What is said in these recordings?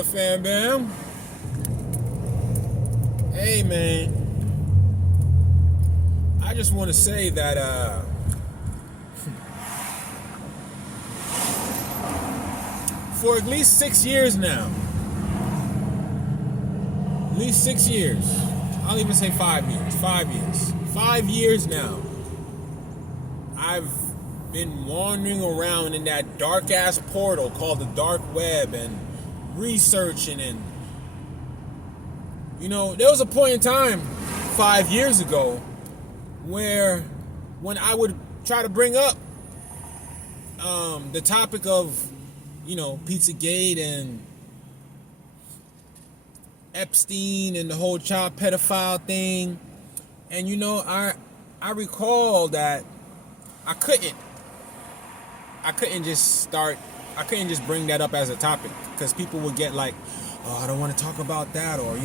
up, fam bam? Hey, man. I just want to say that, for at least 6 years now, at least 6 years, I'll even say 5 years, 5 years, 5 years now, I've been wandering around in that dark ass portal called the dark web and researching, and there was a point in time 5 years ago where when I would try to bring up the topic of Pizzagate and Epstein and the whole child pedophile thing, and I recall that I couldn't just bring that up as a topic, because people would get like, oh, I don't want to talk about that, or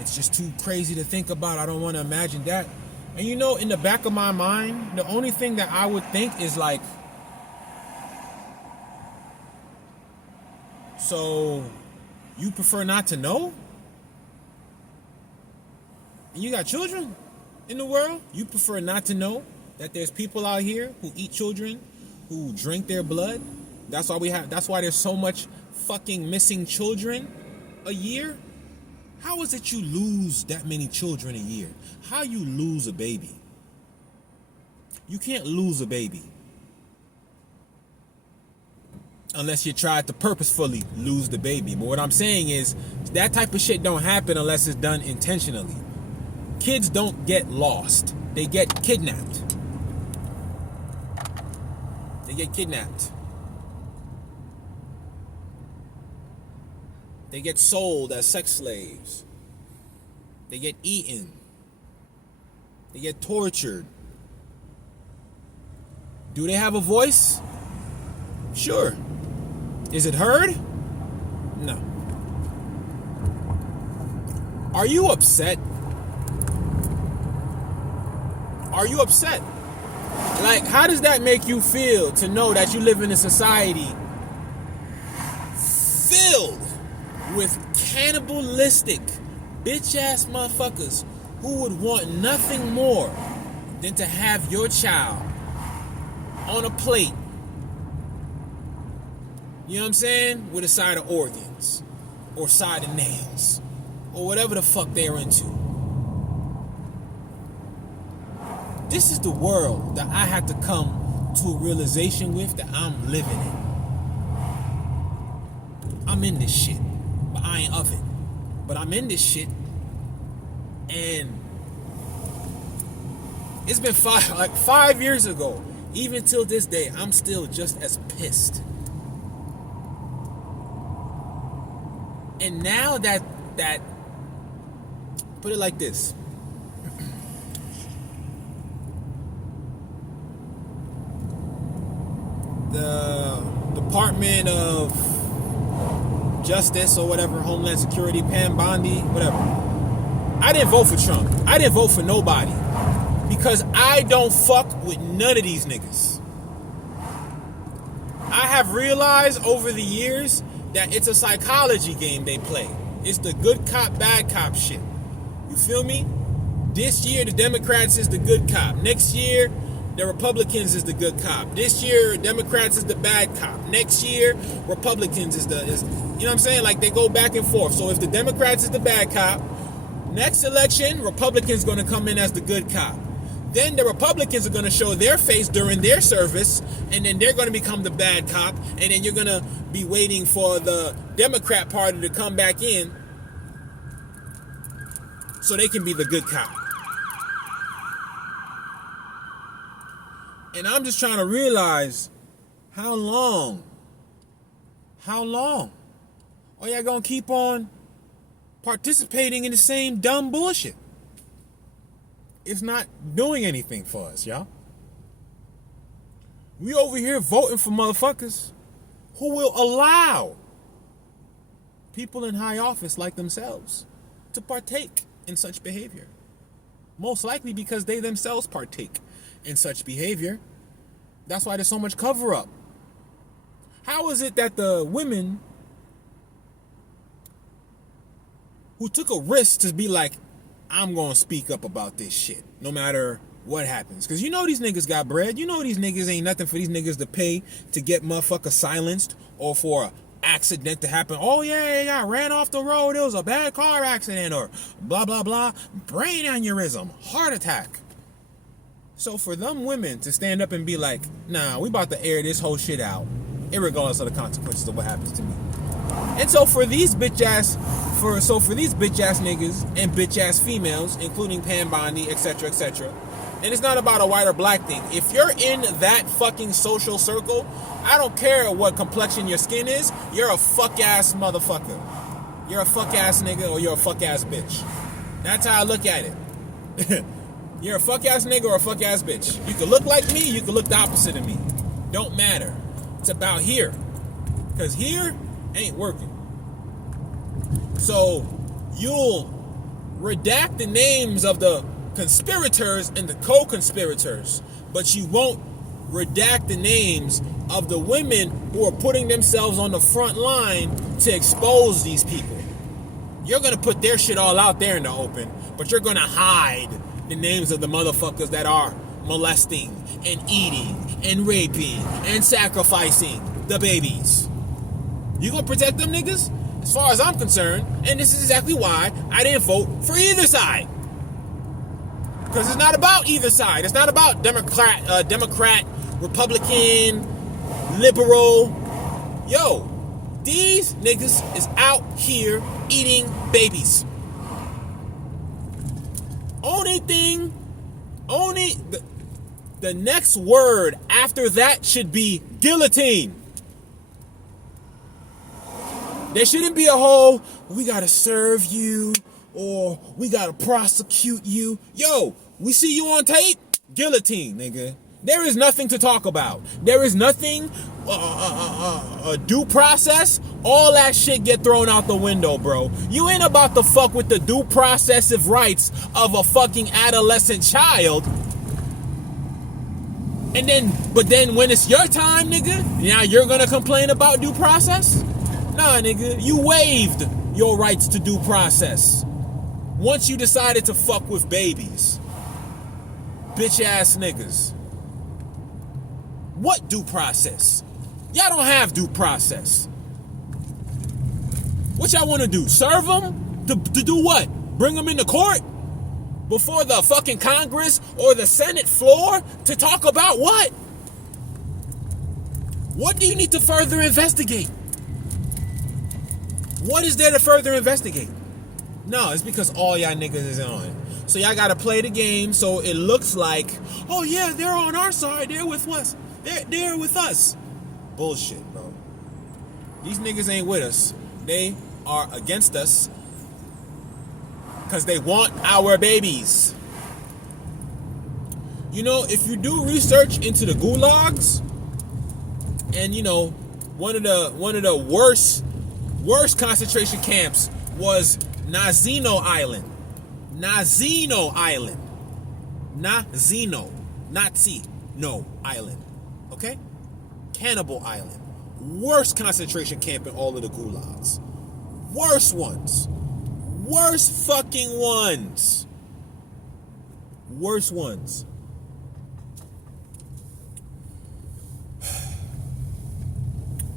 it's just too crazy to think about, I don't want to imagine that. And in the back of my mind, the only thing that I would think is like, so you prefer not to know? And you got children in the world? You prefer not to know that there's people out here who eat children, who drink their blood? That's why there's so much fucking missing children a year? How is it you lose that many children a year? How you lose a baby? You can't lose a baby unless you tried to purposefully lose the baby. But what I'm saying is, that type of shit don't happen unless it's done intentionally. Kids don't get lost. They get kidnapped. They get kidnapped. They get sold as sex slaves. They get eaten. They get tortured. Do they have a voice? Sure. Is it heard? No. Are you upset? Are you upset? Like, how does that make you feel to know that you live in a society filled with cannibalistic, bitch-ass motherfuckers who would want nothing more than to have your child on a plate, you know what I'm saying, with a side of organs or side of nails or whatever the fuck they're into? This is the world that I had to come to a realization with, that I'm living in. I'm in this shit, but I ain't of it. But I'm in this shit, and it's been 5 years ago. Even till this day, I'm still just as pissed. And now that put it like this. The Department of Justice or whatever, Homeland Security, Pam Bondi, whatever. I didn't vote for Trump. I didn't vote for nobody, because I don't fuck with none of these niggas. I have realized over the years that it's a psychology game they play. It's the good cop, bad cop shit. You feel me? This year, the Democrats is the good cop. Next year, the Republicans is the good cop. This year, Democrats is the bad cop. Next year, Republicans is you know what I'm saying? Like, they go back and forth. So if the Democrats is the bad cop, next election, Republicans going to come in as the good cop. Then the Republicans are going to show their face during their service, and then they're going to become the bad cop, and then you're going to be waiting for the Democrat Party to come back in so they can be the good cop. And I'm just trying to realize, how long? Are y'all going to keep on participating in the same dumb bullshit? It's not doing anything for us, y'all. We over here voting for motherfuckers who will allow people in high office like themselves to partake in such behavior. Most likely because they themselves partake in such behavior. That's why there's so much cover-up. How is it that the women who took a risk to be like, I'm gonna speak up about this shit, no matter what happens. Because you know these niggas got bread. You know these niggas ain't nothing for these niggas to pay to get motherfuckers silenced or for an accident to happen. Oh yeah, I ran off the road. It was a bad car accident or blah, blah, blah. Brain aneurysm, heart attack. So for them women to stand up and be like, nah, we about to air this whole shit out, irregardless of the consequences of what happens to me. And so for these bitch ass niggas and bitch ass females, including Pam Bondi, etc., etc., and it's not about a white or black thing. If you're in that fucking social circle, I don't care what complexion your skin is, you're a fuck ass motherfucker. You're a fuck ass nigga or you're a fuck ass bitch. That's how I look at it. You're a fuck ass nigga or a fuck ass bitch. You can look like me, you can look the opposite of me. Don't matter. It's about here. Because here ain't working. So you'll redact the names of the conspirators and the co-conspirators, but you won't redact the names of the women who are putting themselves on the front line to expose these people. You're going to put their shit all out there in the open, but you're going to hide the names of the motherfuckers that are molesting and eating and raping and sacrificing the babies. You gonna protect them niggas? As far as I'm concerned, and this is exactly why I didn't vote for either side. Because it's not about either side. It's not about Democrat, Republican, liberal. Yo, these niggas is out here eating babies. The next word after that should be guillotine. There shouldn't be a whole, we gotta serve you, or we gotta prosecute you. Yo, we see you on tape? Guillotine, nigga. There is nothing to talk about. There is nothing, due process. All that shit get thrown out the window, bro. You ain't about to fuck with the due processive rights of a fucking adolescent child. But then when it's your time, nigga, now you're gonna complain about due process? Nah, nigga, you waived your rights to due process once you decided to fuck with babies. Bitch ass niggas. What due process? Y'all don't have due process. What y'all want to do? Serve them? To do what? Bring them into court? Before the fucking Congress or the Senate floor? To talk about what? What do you need to further investigate? What is there to further investigate? No, it's because all y'all niggas is on. So y'all gotta play the game so it looks like, oh yeah, they're on our side, they're with us. They're with us. Bullshit, bro. These niggas ain't with us. They are against us because they want our babies. You know, if you do research into the gulags, and you know, one of the worst concentration camps was Nazino Island. Nazino Island. Nazi. No Island. Okay? Cannibal Island. Worst concentration camp in all of the gulags. Worst ones. Worst fucking ones. Worst ones.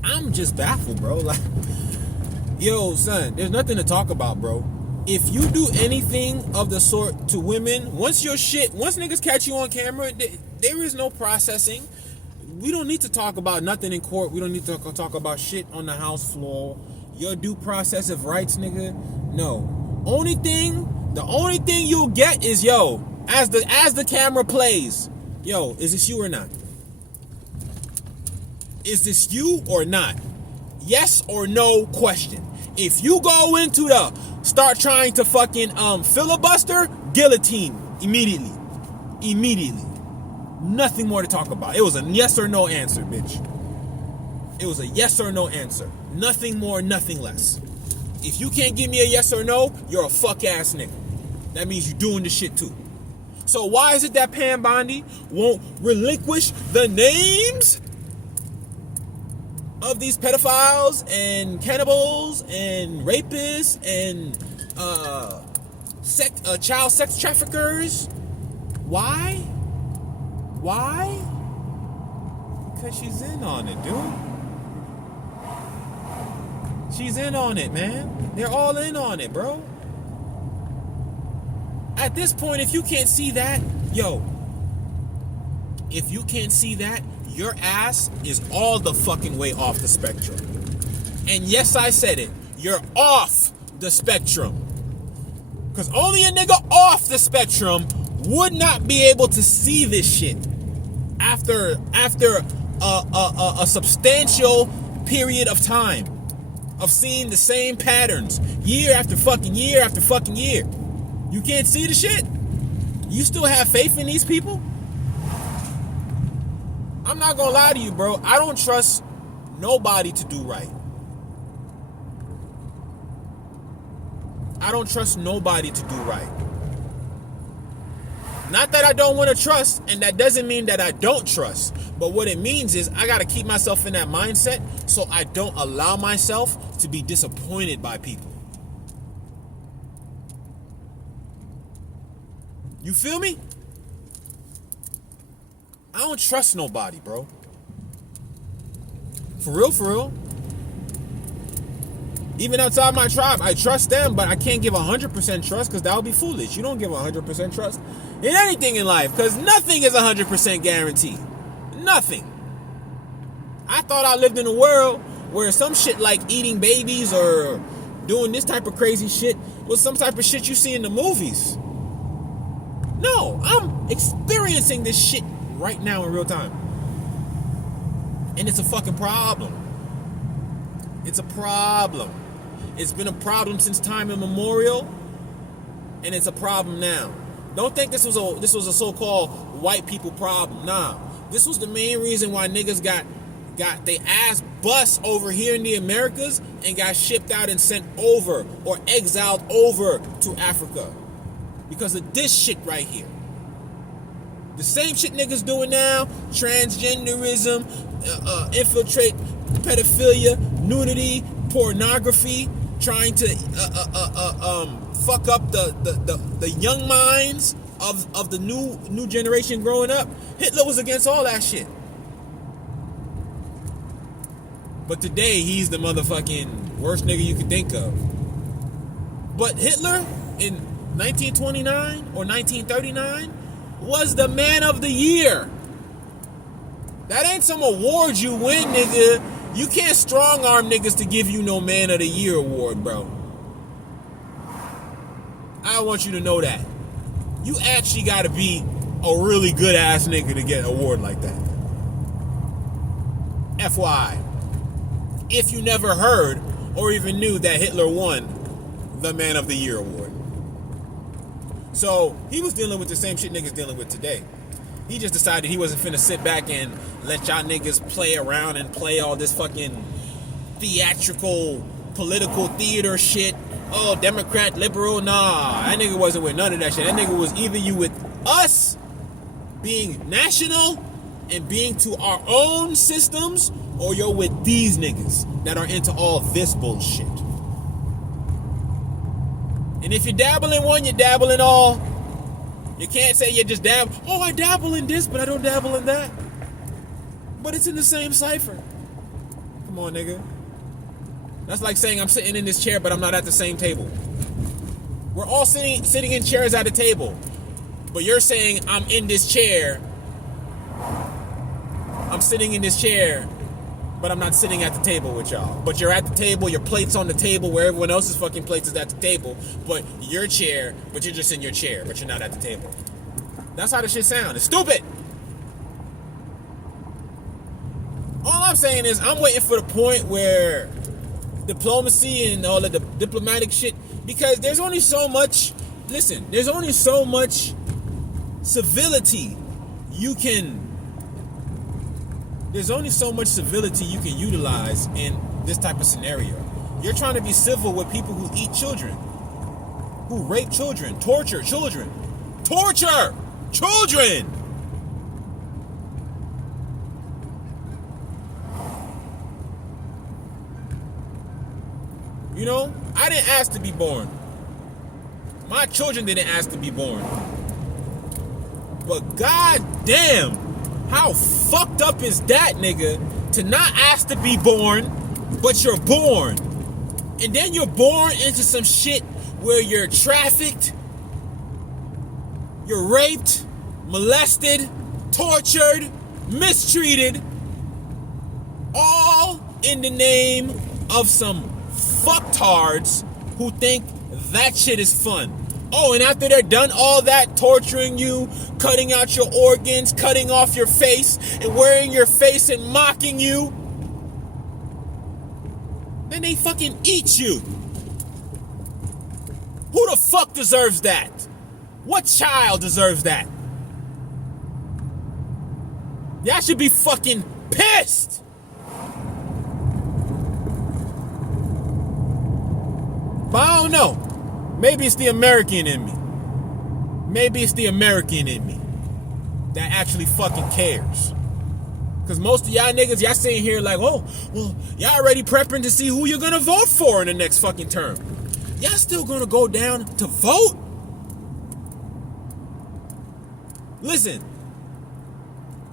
I'm just baffled, bro. Like, yo, son, there's nothing to talk about, bro. If you do anything of the sort to women, once niggas catch you on camera, there is no processing. We don't need to talk about nothing in court. We don't need to talk about shit on the house floor. Your due process of rights, nigga. No. The only thing you'll get is, yo, as the camera plays, yo, is this you or not? Is this you or not? Yes or no question. If you go into start trying to fucking filibuster, guillotine immediately. Nothing more to talk about. It was a yes or no answer, bitch. It was a yes or no answer. Nothing more, nothing less. If you can't give me a yes or no, you're a fuck ass nigga. That means you're doing the shit too. So why is it that Pam Bondi won't relinquish the names of these pedophiles and cannibals and rapists and child sex traffickers. Why? Because she's in on it, dude. She's in on it, man. They're all in on it, bro. At this point, if you can't see that, if you can't see that, your ass is all the fucking way off the spectrum. And yes, I said it. You're off the spectrum. Because only a nigga off the spectrum would not be able to see this shit after a substantial period of time of seeing the same patterns year after fucking year after fucking year. You can't see the shit? You still have faith in these people? I'm not gonna lie to you, bro. I don't trust nobody to do right. I don't trust nobody to do right. Not that I don't want to trust, and that doesn't mean that I don't trust. But what it means is I got to keep myself in that mindset so I don't allow myself to be disappointed by people. You feel me? I don't trust nobody, bro. For real. Even outside my tribe, I trust them, but I can't give 100% trust because that would be foolish. You don't give 100% trust in anything in life because nothing is 100% guaranteed. Nothing. I thought I lived in a world where some shit like eating babies or doing this type of crazy shit was some type of shit you see in the movies. No, I'm experiencing this shit right now in real time. And it's a fucking problem. It's a problem. It's been a problem since time immemorial, and it's a problem now. Don't think this was a so-called white people problem. Nah, this was the main reason why niggas got they ass bust over here in the Americas and got shipped out and sent over or exiled over to Africa because of this shit right here. The same shit niggas doing now: transgenderism, infiltrate pedophilia, nudity, pornography, trying to fuck up the young minds of the new generation growing up. Hitler was against all that shit. But today he's the motherfucking worst nigga you could think of. But Hitler in 1929 or 1939 was the man of the year. That ain't some award you win, nigga. You can't strong arm niggas to give you no man of the year award, bro. I want you to know that. You actually gotta be a really good ass nigga to get an award like that. FYI. If you never heard or even knew that Hitler won the Man of the Year award. So he was dealing with the same shit niggas dealing with today. He just decided he wasn't finna sit back and let y'all niggas play around and play all this fucking theatrical, political theater shit. Oh, Democrat, liberal, nah. That nigga wasn't with none of that shit. That nigga was either you with us being national and being to our own systems, or you're with these niggas that are into all this bullshit. And if you dabble in one, you dabble in all. You can't say you just dabble. Oh, I dabble in this, but I don't dabble in that. But it's in the same cipher. Come on, nigga. That's like saying I'm sitting in this chair, but I'm not at the same table. We're all sitting in chairs at a table. But you're saying I'm in this chair. I'm sitting in this chair, but I'm not sitting at the table with y'all. But you're at the table, your plate's on the table where everyone else's fucking plates is at the table. But your chair, but you're just in your chair, but you're not at the table. That's how the shit sounds. It's stupid. All I'm saying is I'm waiting for the point where diplomacy and all of the diplomatic shit, because there's only so much, there's only so much civility you can utilize in this type of scenario. You're trying to be civil with people who eat children, who rape children, torture children. You know, I didn't ask to be born. My children didn't ask to be born. But goddamn, how fucked up is that, nigga? To not ask to be born, but you're born. And then you're born into some shit where you're trafficked, you're raped, molested, tortured, mistreated, all in the name of some fucktards who think that shit is fun. Oh, and after they're done all that, torturing you, cutting out your organs, cutting off your face, and wearing your face and mocking you, then they fucking eat you. Who the fuck deserves that? What child deserves that? Y'all should be fucking pissed. But I don't know. Maybe it's the American in me. Maybe it's the American in me that actually fucking cares. Because most of y'all niggas, y'all sitting here like, oh, well, y'all already prepping to see who you're going to vote for in the next fucking term. Y'all still going to go down to vote? Listen,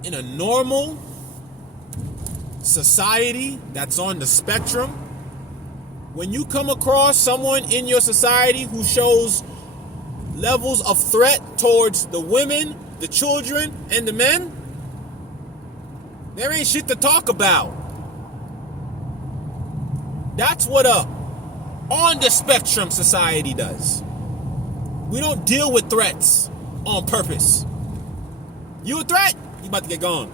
in a normal society that's on the spectrum, when you come across someone in your society who shows levels of threat towards the women, the children, and the men, there ain't shit to talk about. That's what a on the spectrum society does. We don't deal with threats on purpose. You a threat? You about to get gone.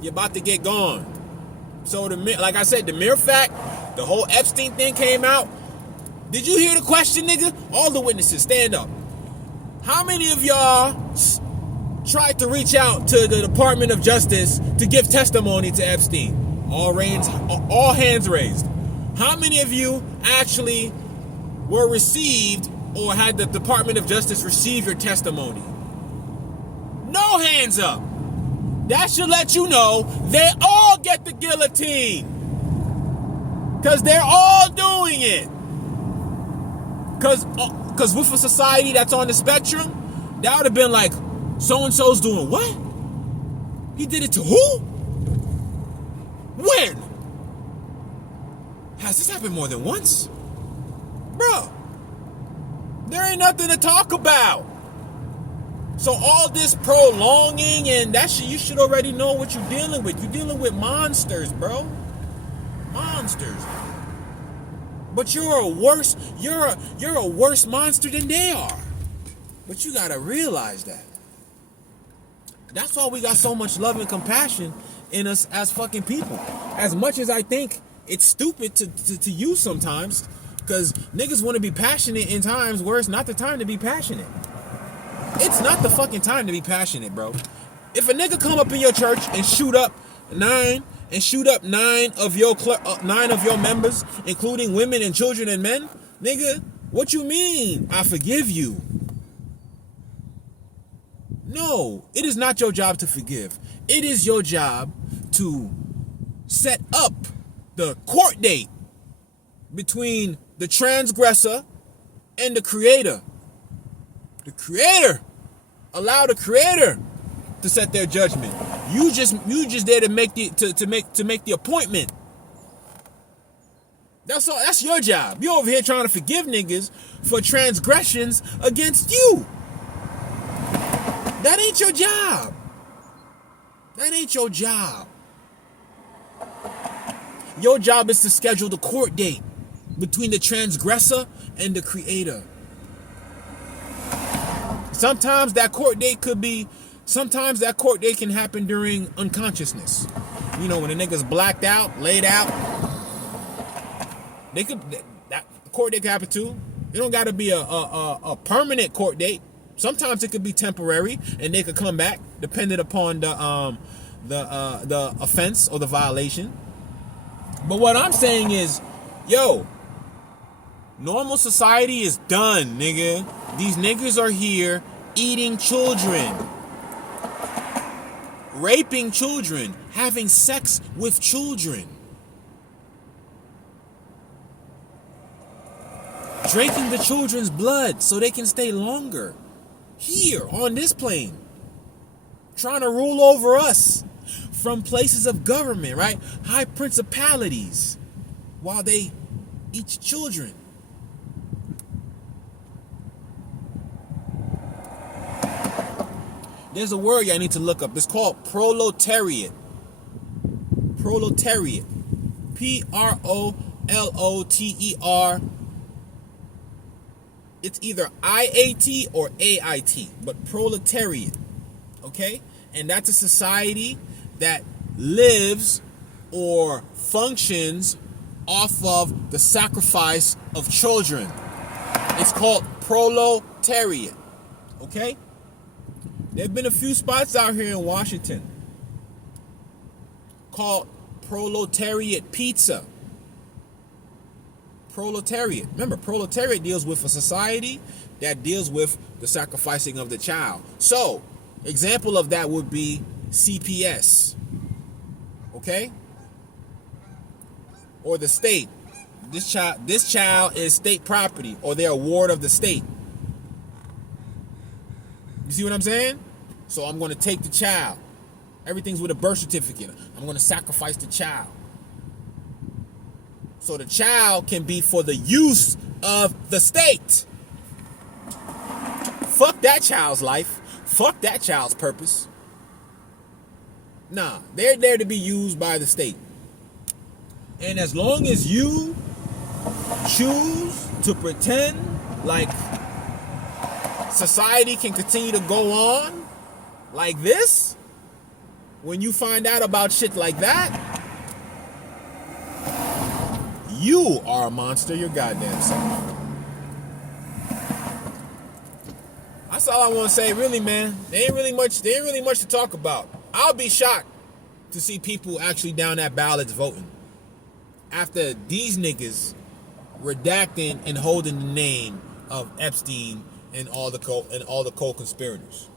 You're about to get gone. So, like I said, the mere fact the whole Epstein thing came out. Did you hear the question, nigga? All the witnesses, stand up. How many of y'all tried to reach out to the Department of Justice to give testimony to Epstein? All hands raised. How many of you actually were received or had the Department of Justice receive your testimony? No hands up. That should let you know they all get the guillotine. Because they're all doing it. Because with a society that's on the spectrum, that would have been like, so-and-so's doing what? He did it to who? When? Has this happened more than once? Bro, there ain't nothing to talk about. So all this prolonging and that shit, you should already know what you're dealing with. You're dealing with monsters, bro. Monsters. But you're a worse monster than they are. But you gotta realize that. That's why we got so much love and compassion in us as fucking people. As much as I think it's stupid to use sometimes, because niggas want to be passionate in times where it's not the time to be passionate. It's not the fucking time to be passionate, bro. If a nigga come up in your church and shoot up nine of your members, including women and children and men, nigga, what you mean? I forgive you. No, it is not your job to forgive. It is your job to set up the court date between the transgressor and the creator. The creator. Allow the creator to set their judgment. You just there to make the appointment. That's all. That's your job. You over here trying to forgive niggas for transgressions against you. That ain't your job. That ain't your job. Your job is to schedule the court date between the transgressor and the creator. Sometimes that court date can happen during unconsciousness. You know, when the nigga's blacked out, laid out. That court date can happen too. It don't gotta be a permanent court date. Sometimes it could be temporary and they could come back depending upon the offense or the violation. But what I'm saying is, yo, normal society is done, nigga. These niggas are here eating children, raping children, having sex with children. drinking the children's blood so they can stay longer here on this plane, trying to rule over us from places of government, right? High principalities, while they eat children. There's a word y'all need to look up. It's called proletariat. Proletariat. Proloter. It's either IAT or AIT, but proletariat. Okay? And that's a society that lives or functions off of the sacrifice of children. It's called proletariat. Okay? There have been a few spots out here in Washington called proletariat pizza. Proletariat. Remember, proletariat deals with a society that deals with the sacrificing of the child. So, example of that would be CPS. Okay? Or the state. This child is state property, or they're a ward of the state. You see what I'm saying? So I'm going to take the child. Everything's with a birth certificate. I'm going to sacrifice the child. So the child can be for the use of the state. Fuck that child's life. Fuck that child's purpose. Nah, they're there to be used by the state. And as long as you choose to pretend like society can continue to go on like this, when you find out about shit like that, you are a monster your goddamn self. That's all I want to say, really, man. There ain't really much to talk about. I'll be shocked to see people actually down at ballots voting after these niggas redacting and holding the name of Epstein and all the co-conspirators.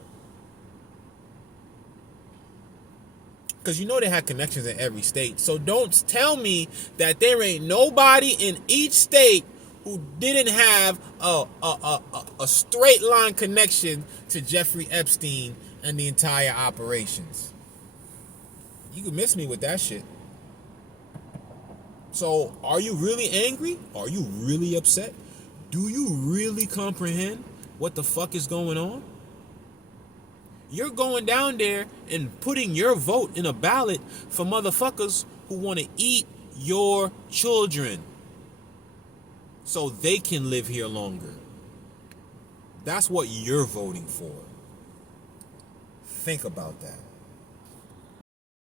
Because you know they had connections in every state. So don't tell me that there ain't nobody in each state who didn't have a straight line connection to Jeffrey Epstein and the entire operations. You can miss me with that shit. So are you really angry? Are you really upset? Do you really comprehend what the fuck is going on? You're going down there and putting your vote in a ballot for motherfuckers who want to eat your children so they can live here longer. That's what you're voting for. Think about that.